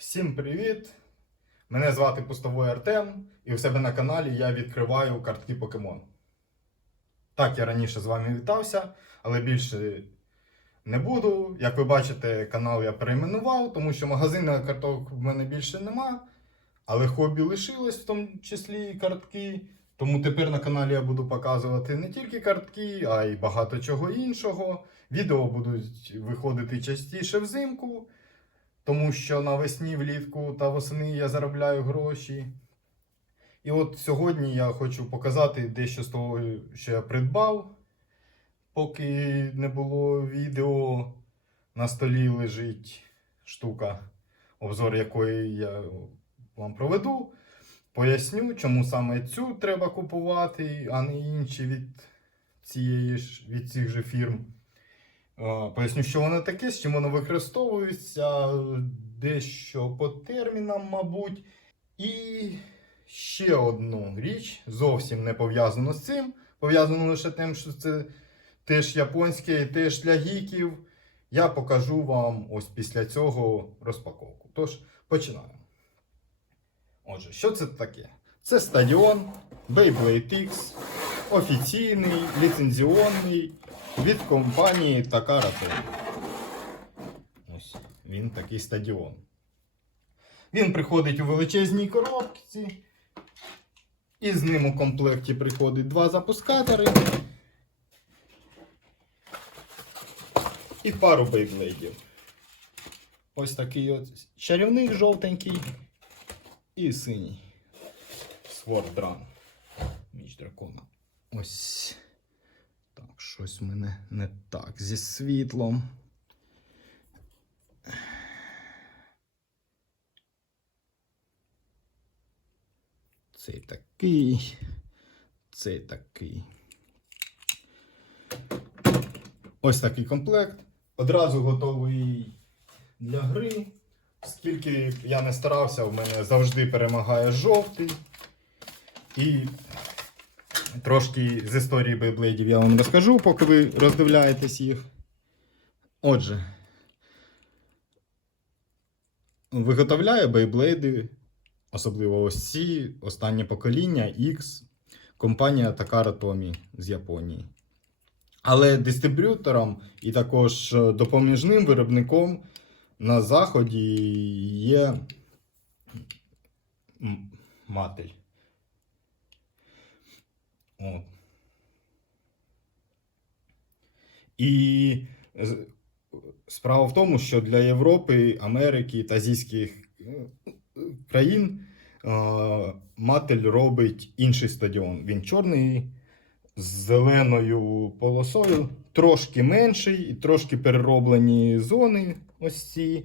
Всім привіт! Мене звати Пустовой Артем, і у себе на каналі я відкриваю картки покемон. Так, я раніше з вами вітався, але більше не буду. Як ви бачите, канал я перейменував, тому що магазину карток в мене більше нема. Але хобі лишилось, в тому числі і картки. Тому тепер на каналі я буду показувати не тільки картки, а й багато чого іншого. Відео будуть виходити частіше взимку тому що навесні, влітку та восени я заробляю гроші. І от сьогодні я хочу показати дещо з того, що я придбав. Поки не було відео, на столі лежить штука, обзор якої я вам проведу. Поясню, чому саме цю треба купувати, а не інші від, цієї ж, від цих же фірм. Е, Поясню, що воно таке, з чим воно використовується, дещо по термінам, мабуть. І ще одну річ, зовсім не пов'язану з цим. Пов'язано лише тим, що це теж японське, і теж для гіків. Я покажу вам ось після цього розпаковку. Тож, починаємо. Отже, що це таке? Це стадіон Beyblade X, офіційний, ліцензіонний від компанії Takara Ось він такий стадіон. Він приходить у величезній коробці. І з ним у комплекті приходить два запускатори. І пару бейблейдів. Ось такий от чарівник жовтенький і синій. Свордран. Міч дракона. Ось. Щось в мене не так зі світлом. Цей такий. Цей такий. Ось такий комплект. Одразу готовий для гри. Скільки я не старався, в мене завжди перемагає жовтий. І Трошки з історії бейблейдів я вам розкажу, поки ви роздивляєтесь їх. Отже, виготовляє бейблейди, особливо ось ці, останнє покоління X, компанія Takara Tomy з Японії. Але дистриб'ютором і також допоміжним виробником на заході є матель. От. І справа в тому, що для Європи, Америки та азійських е, країн е, Матель робить інший стадіон. Він чорний з зеленою полосою, трошки менший, і трошки перероблені зони ось ці.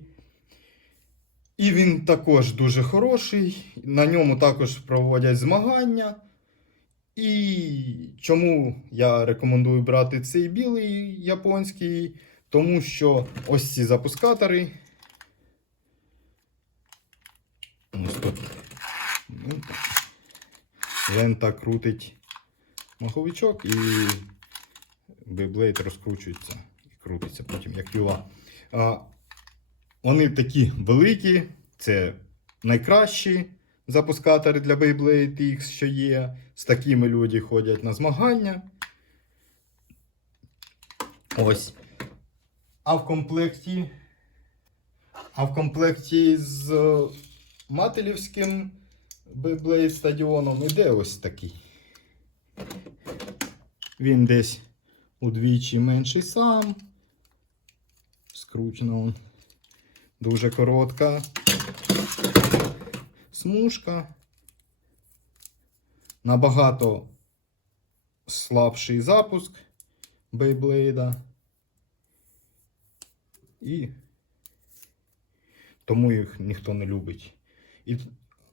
І він також дуже хороший. На ньому також проводять змагання. І чому я рекомендую брати цей білий японський? Тому що ось ці запускатори. Тут. Ну. Лента крутить маховичок і бейблейд розкручується і крутиться потім, як юла. Вони такі великі, це найкращі запускатори для Beyblade X, що є. З такими люди ходять на змагання. Ось. А в комплекті. А в комплекті з е, Мателівським Beyblade стадіоном іде ось такий. Він десь удвічі менший сам. Скручена он. Дуже коротка смужка. Набагато слабший запуск Бейблейда. І тому їх ніхто не любить. І...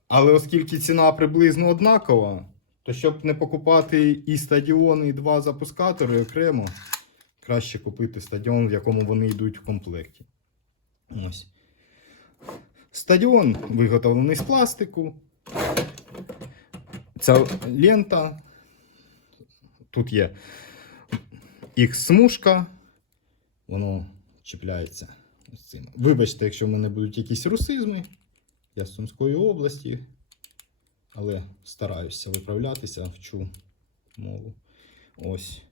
Але оскільки ціна приблизно однакова, то щоб не покупати і стадіон, і два запускатори окремо, краще купити стадіон, в якому вони йдуть в комплекті. Ось. Стадіон виготовлений з пластику. Ця лента. Тут є X-смужка. Воно чіпляється ось цим. Вибачте, якщо в мене будуть якісь русизми. Я з Сумської області, але стараюся виправлятися, вчу мову. Ось.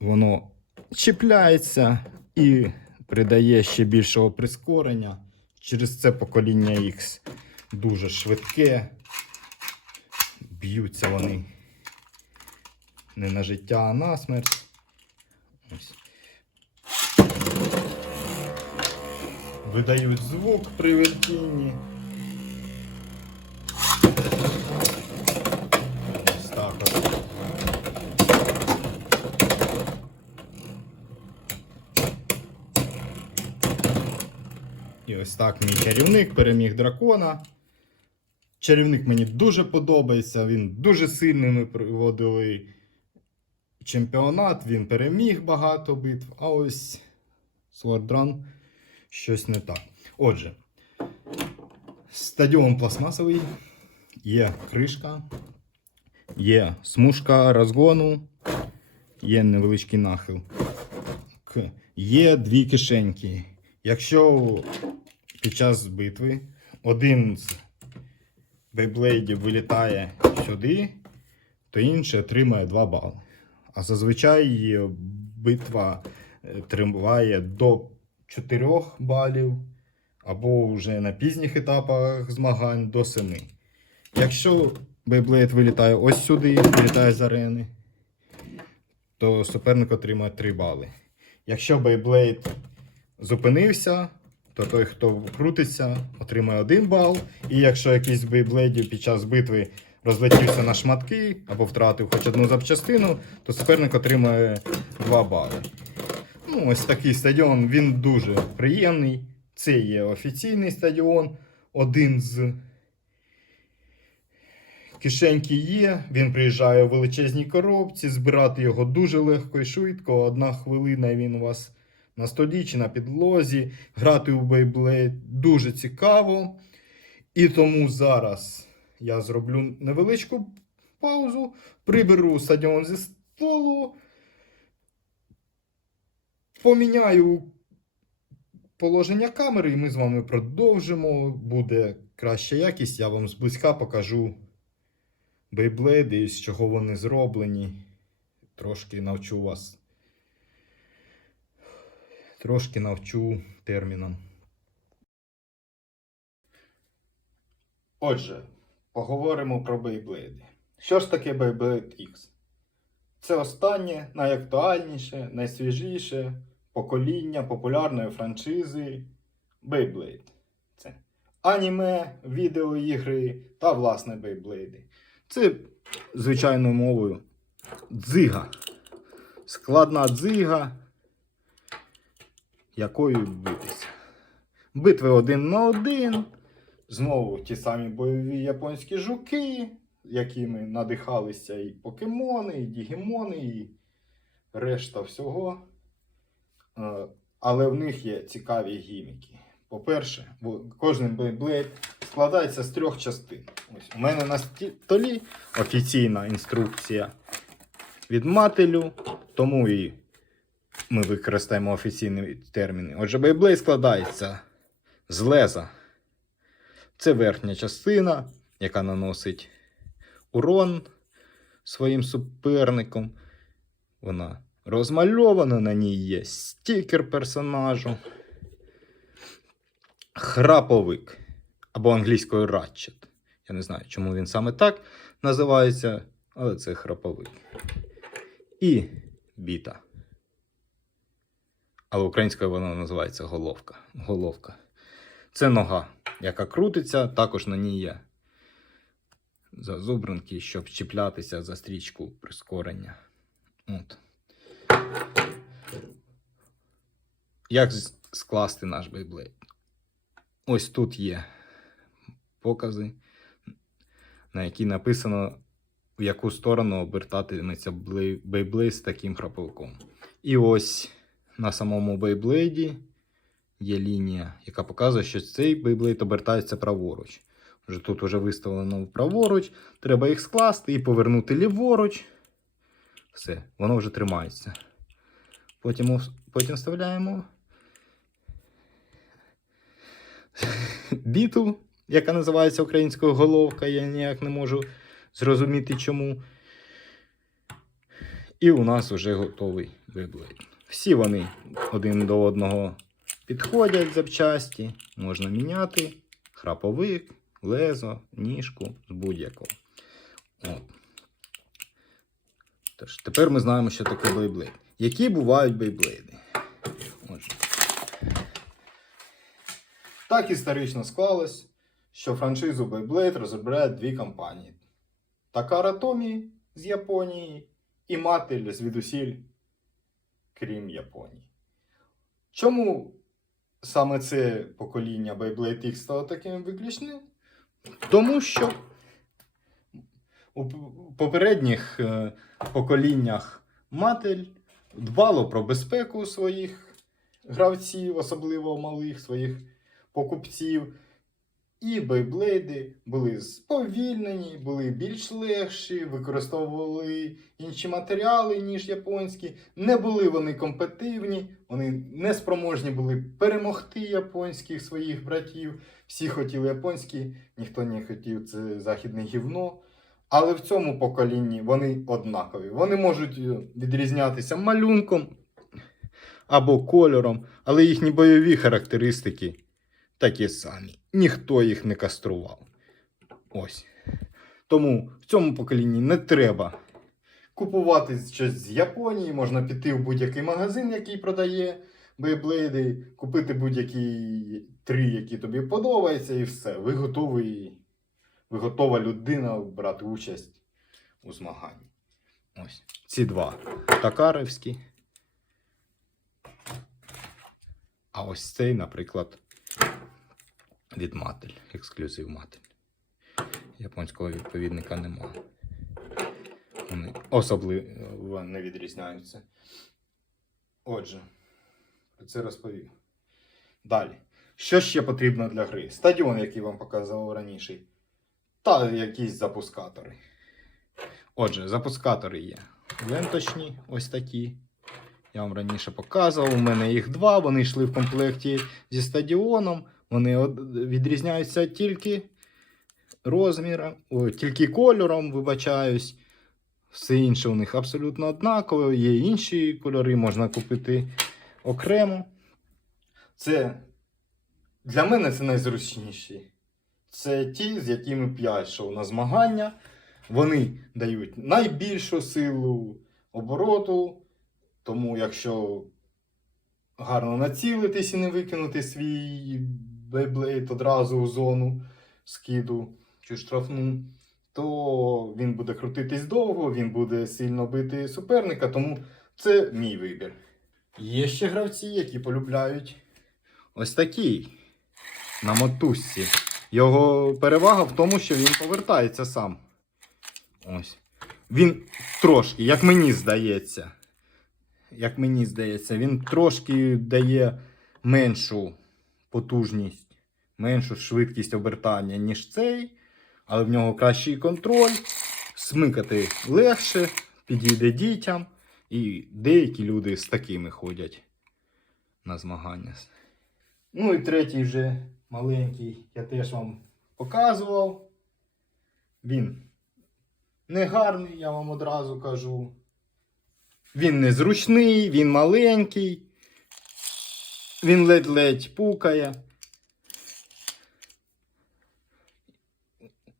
Воно чіпляється і придає ще більшого прискорення. Через це покоління X дуже швидке. Б'ються вони не на життя, а на смерть. Ось. Видають звук при вертінні. Ось так от. І ось так мій чарівник переміг дракона. Чарівник мені дуже подобається, він дуже сильний. Ми проводили чемпіонат, він переміг багато битв, а ось Свордран щось не так. Отже, стадіон пластмасовий, є кришка, є смужка розгону, є невеличкий нахил. Є дві кишеньки. Якщо під час битви один з бейблейдів вилітає сюди, то інший отримає 2 бали. А зазвичай битва е, триває до 4 балів, або вже на пізніх етапах змагань до 7. Якщо бейблейд вилітає ось сюди, вилітає з арени, то суперник отримає 3 бали. Якщо бейблейд зупинився, то той, хто крутиться, отримає 1 бал. І якщо якийсь з під час битви розлетівся на шматки або втратив хоч одну запчастину, то суперник отримає 2 бали. Ну, ось такий стадіон, він дуже приємний. Це є офіційний стадіон. Один з кишеньки є. Він приїжджає у величезній коробці. Збирати його дуже легко і швидко. Одна хвилина він у вас на столі чи на підлозі. Грати у Beyblade дуже цікаво. І тому зараз я зроблю невеличку паузу, приберу стадіон зі столу, поміняю положення камери, і ми з вами продовжимо. Буде краща якість. Я вам зблизька покажу бейблейди, з чого вони зроблені. Трошки навчу вас. Трошки навчу термінам. Отже, поговоримо про бейблейди. Що ж таке Beyblade X? Це останнє, найактуальніше, найсвіжіше покоління популярної франшизи Beyblade. Це аніме, відеоігри та власне бейблейди. Це звичайною мовою дзига. Складна дзига, якою битися. Битви один на один. Знову ті самі бойові японські жуки, якими надихалися і покемони, і дігімони, і решта всього. Е, Але в них є цікаві гіміки. По-перше, кожен Beyblade складається з трьох частин. Ось у мене на столі офіційна інструкція від мателю, тому і ми використаємо офіційні терміни. Отже, Beyblade складається з леза. Це верхня частина, яка наносить урон своїм суперникам. Вона розмальована, на ній є стікер персонажу. Храповик або англійською ratchet. Я не знаю, чому він саме так називається, але це храповик. І біта. Але українською вона називається головка. Головка. Це нога, яка крутиться, також на ній є зазубринки, щоб чіплятися за стрічку прискорення. От. Як скласти наш бейблейд? Ось тут є покази, на які написано, в яку сторону обертатиметься блей- бейблейд з таким храповиком. І ось на самому бейблейді є лінія, яка показує, що цей бейблейд обертається праворуч. Вже тут вже виставлено праворуч, треба їх скласти і повернути ліворуч. Все, воно вже тримається. Потім, потім вставляємо біту яка називається українською головка. Я ніяк не можу зрозуміти чому. І у нас вже готовий Beyblade. Всі вони один до одного підходять запчасті, можна міняти храповик, лезо, ніжку з будь-якого. Тож, тепер ми знаємо, що таке Beyblade. Які бувають бейблейди? Так історично склалось, що франшизу Beyblade розробляють дві компанії: Такара Томі з Японії і Матель звідусіль, крім Японії. Чому саме це покоління Beyblade X стало таким виключним? Тому що у попередніх е, поколіннях Матель дбало про безпеку своїх гравців, особливо малих своїх покупців. І бейблейди були сповільнені, були більш легші, використовували інші матеріали, ніж японські. Не були вони компетивні, вони не спроможні були перемогти японських своїх братів. Всі хотіли японські, ніхто не хотів це західне гівно. Але в цьому поколінні вони однакові. Вони можуть відрізнятися малюнком або кольором, але їхні бойові характеристики такі самі. Ніхто їх не кастрував. Ось. Тому в цьому поколінні не треба купувати щось з Японії, можна піти в будь-який магазин, який продає бейблейди, купити будь-які три, які тобі подобаються, і все. Ви готові, ви готова людина брати участь у змаганні. Ось. Ці два. Такаревські. А ось цей, наприклад, від Матель, ексклюзив Матель. Японського відповідника немає. Вони особливо не відрізняються. Отже, про це розповів. Далі. Що ще потрібно для гри? Стадіон, який вам показував раніше. Та якісь запускатори. Отже, запускатори є. Ленточні, ось такі. Я вам раніше показував. У мене їх два. Вони йшли в комплекті зі стадіоном. Вони відрізняються тільки розміром, тільки кольором, вибачаюсь. Все інше у них абсолютно однакове. Є інші кольори, можна купити окремо. Це для мене це найзручніші. Це ті, з якими я йшов на змагання. Вони дають найбільшу силу обороту. Тому, якщо гарно націлитись і не викинути свій бейблейд одразу у зону скиду чи штрафну, то він буде крутитись довго, він буде сильно бити суперника, тому це мій вибір. Є ще гравці, які полюбляють ось такий на мотузці. Його перевага в тому, що він повертається сам. Ось. Він трошки, як мені здається, як мені здається, він трошки дає меншу потужність, меншу швидкість обертання, ніж цей, але в нього кращий контроль. Смикати легше, підійде дітям. І деякі люди з такими ходять на змагання. Ну і третій вже маленький, я теж вам показував. Він не гарний, я вам одразу кажу. Він незручний, він маленький. Він ледь-ледь пукає.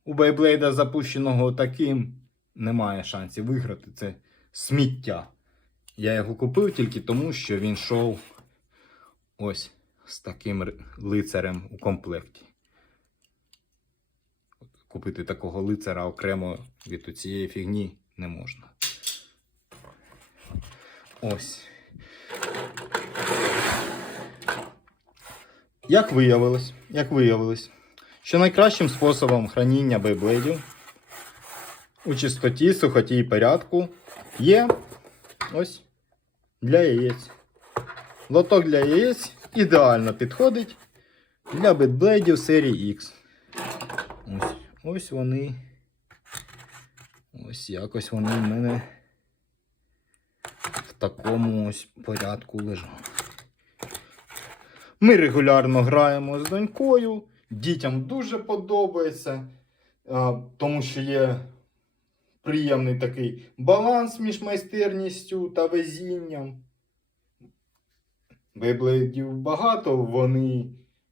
У Бейблейда, запущеного таким, немає шансів виграти. Це сміття. Я його купив тільки тому, що він йшов ось з таким лицарем у комплекті. Купити такого лицара окремо від цієї фігні не можна. Ось. Як виявилось, як виявилось, що найкращим способом храніння бейблейдів у чистоті, сухоті і порядку є ось для яєць. Лоток для яєць ідеально підходить для бейблейдів серії X. Ось, ось вони. Ось якось вони в мене в такому ось порядку лежать. Ми регулярно граємо з донькою, дітям дуже подобається, тому що є приємний такий баланс між майстерністю та везінням. Бейблейдів багато, вони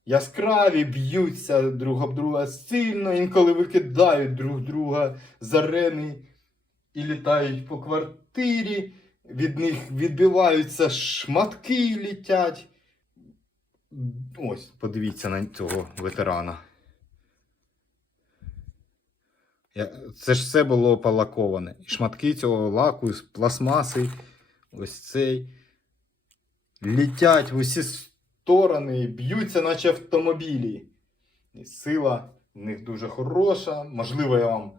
яскраві, б'ються друг об друга сильно, інколи викидають друг друга з арени і літають по квартирі, від них відбиваються шматки і літять. Ось, подивіться на цього ветерана. Це ж все було полаковане. І шматки цього лаку з пластмаси. Ось цей. Літять в усі сторони, б'ються, наче автомобілі. І сила в них дуже хороша. Можливо, я вам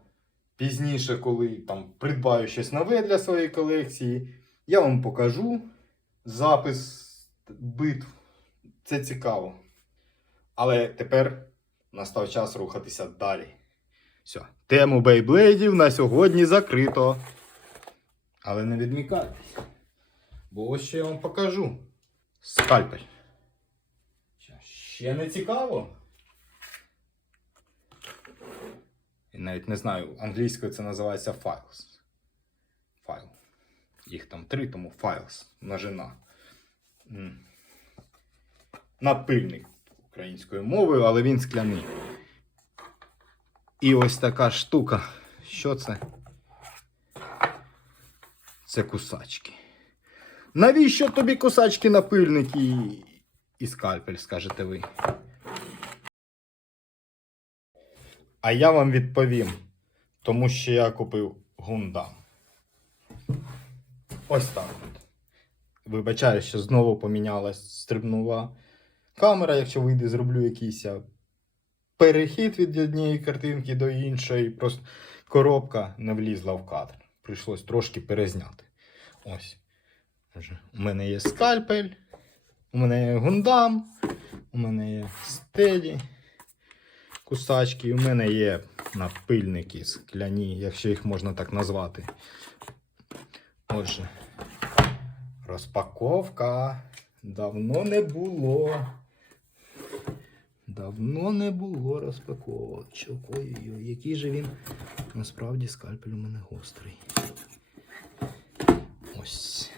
пізніше, коли там придбаю щось нове для своєї колекції, я вам покажу запис битв. Це цікаво. Але тепер настав час рухатися далі. Все. Тему бейблейдів на сьогодні закрито. Але не відмікайтесь. Бо ось що я вам покажу. Скальпель. Ще не цікаво. І навіть не знаю, англійською це називається files. Файл. Їх там три, тому files. Множина. Напильник українською мовою, але він скляний. І ось така штука. Що це? Це кусачки. Навіщо тобі кусачки напильник і, і скальпель, скажете ви? А я вам відповім, тому що я купив гундам. Ось так. от. Вибачаю, що знову помінялась, стрибнула камера, якщо вийде, зроблю якийсь перехід від однієї картинки до іншої. Просто коробка не влізла в кадр. Прийшлось трошки перезняти. Ось. У мене є скальпель, у мене є гундам, у мене є стелі, кусачки, у мене є напильники скляні, якщо їх можна так назвати. Отже, розпаковка. Давно не було. Давно не було розпаковок. Ой-ой-ой, який же він. Насправді скальпель у мене гострий. Ось.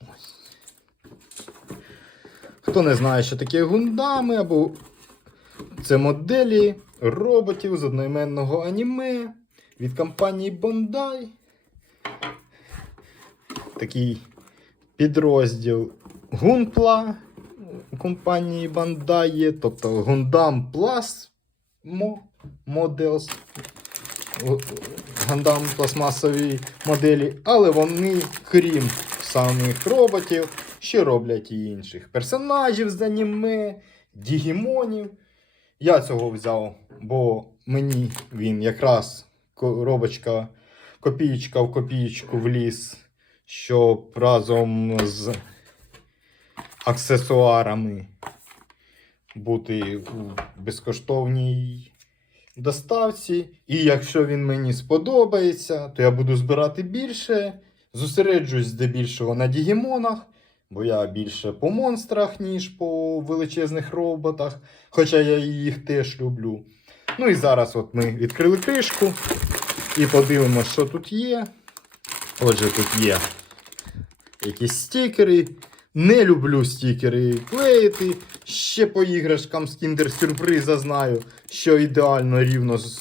Ось. Хто не знає, що таке гундами, або це моделі роботів з одноіменного аніме від компанії Bandai. Такий підрозділ Гунпла компанії Bandai тобто Gundam Plus Mo- Models. Гандам пластмасові моделі, але вони, крім самих роботів, ще роблять і інших персонажів з аніме, дігімонів. Я цього взяв, бо мені він якраз ко- робочка, копієчка в копієчку вліз, щоб разом з аксесуарами бути у безкоштовній доставці. І якщо він мені сподобається, то я буду збирати більше. Зосереджуюсь здебільшого на дігімонах, бо я більше по монстрах, ніж по величезних роботах. Хоча я їх теж люблю. Ну і зараз от ми відкрили кришку і подивимося, що тут є. Отже, тут є якісь стікери. Не люблю стікери клеїти. Ще по іграшкам з Kinder Сюрприза знаю, що ідеально рівно з,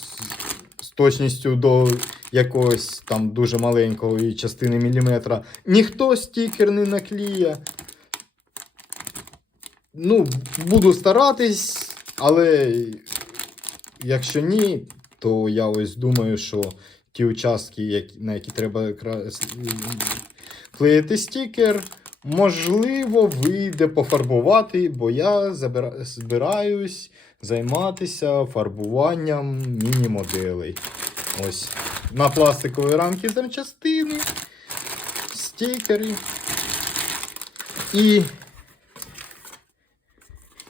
з точністю до якогось там дуже маленької частини міліметра. Ніхто стікер не накліє. Ну, буду старатись, але якщо ні, то я ось думаю, що ті участки, на які треба клеїти стікер. Можливо, вийде пофарбувати, бо я збираюсь займатися фарбуванням міні-моделей. Ось. На пластикові рамки запчастини, стікери і,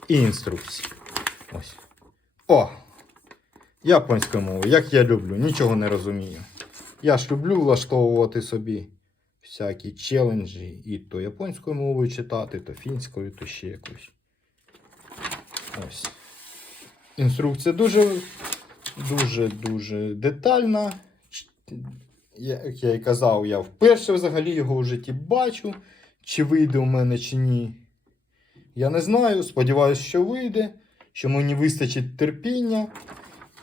і інструкції. Ось. О! Японською мовою, як я люблю, нічого не розумію. Я ж люблю влаштовувати собі всякі челенджі і то японською мовою читати, то фінською, то ще якось. Ось. Інструкція дуже, дуже, дуже детальна. Як я і казав, я вперше взагалі його в житті бачу. Чи вийде у мене, чи ні. Я не знаю. Сподіваюся, що вийде, що мені вистачить терпіння.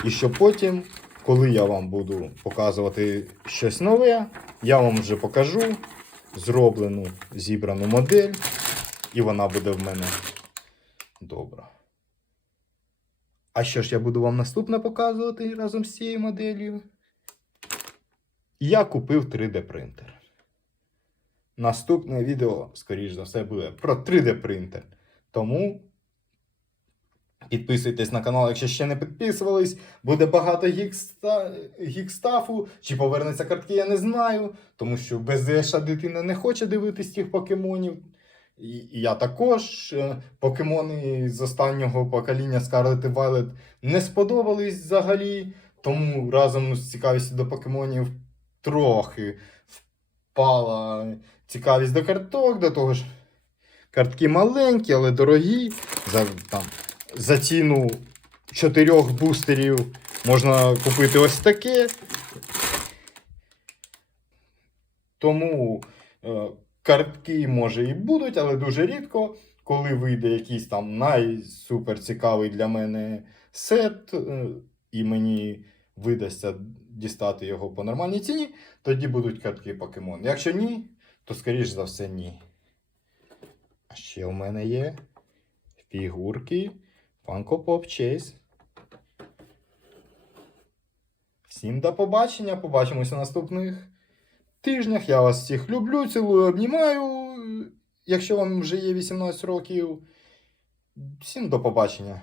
І що потім, коли я вам буду показувати щось нове, я вам вже покажу зроблену, зібрану модель, і вона буде в мене добра. А що ж я буду вам наступне показувати разом з цією моделлю? Я купив 3D принтер. Наступне відео, скоріш за все, буде про 3D принтер. Тому підписуйтесь на канал, якщо ще не підписувались. Буде багато гікста... гікстафу. Чи повернеться картки, я не знаю. Тому що без Еша дитина не хоче дивитись тих покемонів. І я також. Е, Покемони з останнього покоління Scarlet і Violet не сподобались взагалі. Тому разом з цікавістю до покемонів трохи впала цікавість до карток, до того ж. Картки маленькі, але дорогі. За, там, за ціну чотирьох бустерів можна купити ось таке. Тому е, картки, може, і будуть, але дуже рідко. Коли вийде якийсь там найсупер цікавий для мене сет, е, і мені видасться дістати його по нормальній ціні, тоді будуть картки покемон. Якщо ні, то скоріш за все ні. А ще у мене є фігурки Funko Pop Chase. Всім до побачення. Побачимося в наступних тижнях. Я вас всіх люблю, цілую, обнімаю. Якщо вам вже є 18 років. Всім до побачення.